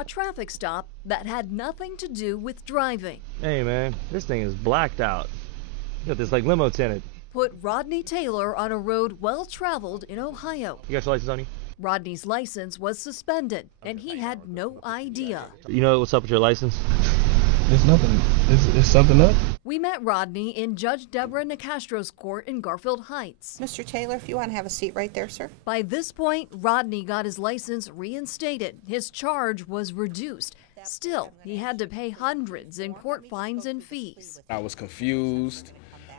A traffic stop that had nothing to do with driving. Hey man, this thing is blacked out. You got this like limo tinted. Put Rodney Taylor on a road well traveled in Ohio. You got your license on you? Rodney's license was suspended, and he had no idea. You know what's up with your license? There's nothing. Is something up? We met Rodney in Judge Deborah Nicastro's court in Garfield Heights. Mr. Taylor, if you want to have a seat right there, sir. By this point, Rodney got his license reinstated. His charge was reduced. Still, he had to pay hundreds in court fines and fees. I was confused.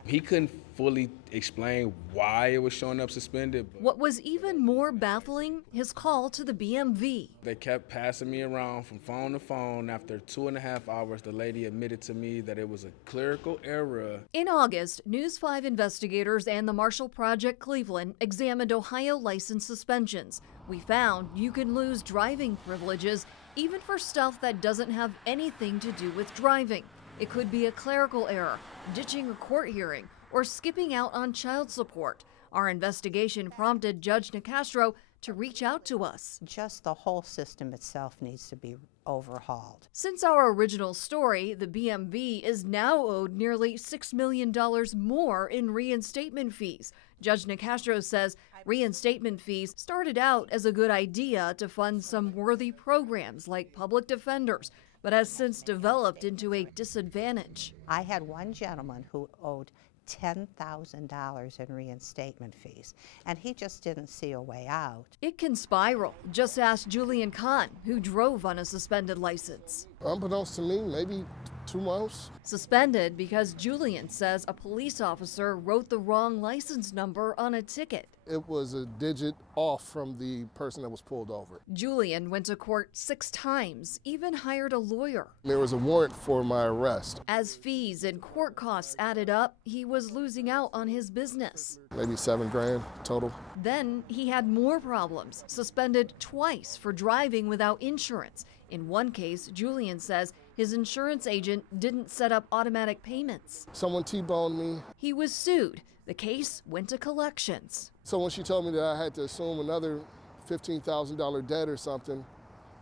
He couldn't fully explain why it was showing up suspended. What was even more baffling, his call to the BMV. They kept passing me around from phone to phone. After 2.5 hours, the lady admitted to me that it was a clerical error. In August, News 5 investigators and the Marshall Project Cleveland examined Ohio license suspensions. We found you can lose driving privileges even for stuff that doesn't have anything to do with driving. It could be a clerical error, ditching a court hearing, or skipping out on child support. Our investigation prompted Judge Nicastro to reach out to us. Just the whole system itself needs to be overhauled. Since our original story, the BMV is now owed nearly $6 million more in reinstatement fees. Judge Nicastro says reinstatement fees started out as a good idea to fund some worthy programs like public defenders, but has since developed into a disadvantage. I had one gentleman who owed $10,000 in reinstatement fees, and he just didn't see a way out. It can spiral. Just ask Julian Kahn, who drove on a suspended license. Unbeknownst to me, maybe 2 months. Suspended because Julian says a police officer wrote the wrong license number on a ticket. It was a digit off from the person that was pulled over. Julian went to court 6 times, even hired a lawyer. There was a warrant for my arrest. As fees and court costs added up, he was losing out on his business. Maybe $7 grand total. Then he had more problems, suspended twice for driving without insurance. In one case, Julian says his insurance agent didn't set up automatic payments. Someone T-boned me. He was sued. The case went to collections. So when she told me that I had to assume another $15,000 debt or something,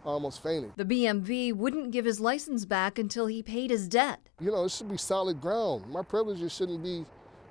I almost fainted. The BMV wouldn't give his license back until he paid his debt. You know, it should be solid ground. My privileges shouldn't be,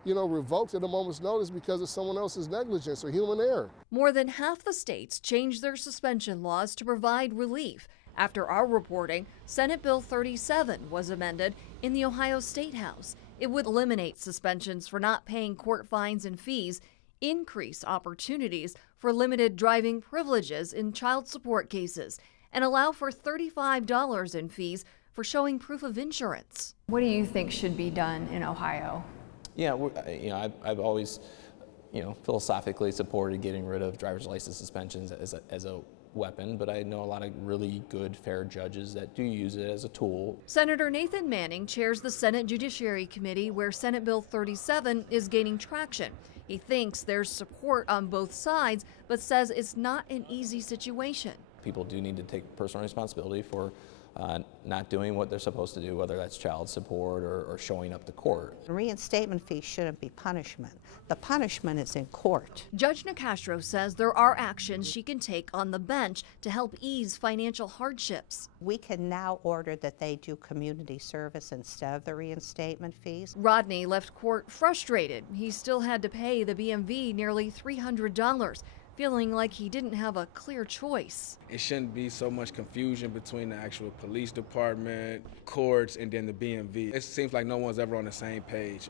revoked at a moment's notice because of someone else's negligence or human error. More than half the states changed their suspension laws to provide relief. After our reporting, Senate Bill 37 was amended in the Ohio State House. It would eliminate suspensions for not paying court fines and fees, increase opportunities for limited driving privileges in child support cases, and allow for $35 in fees for showing proof of insurance. What do you think should be done in Ohio? Yeah, I've always, philosophically supported getting rid of driver's license suspensions as a weapon, but I know a lot of really good, fair judges that do use it as a tool. Senator Nathan Manning chairs the Senate Judiciary Committee, where Senate Bill 37 is gaining traction. He thinks there's support on both sides, but says it's not an easy situation. People do need to take personal responsibility for not doing what they're supposed to do, whether that's child support or showing up to court. Reinstatement fees shouldn't be punishment. The punishment is in court. Judge Nicastro says there are actions she can take on the bench to help ease financial hardships. We can now order that they do community service instead of the reinstatement fees. Rodney left court frustrated. He still had to pay the BMV nearly $300. Feeling like he didn't have a clear choice. It shouldn't be so much confusion between the actual police department, courts, and then the BMV. It seems like no one's ever on the same page.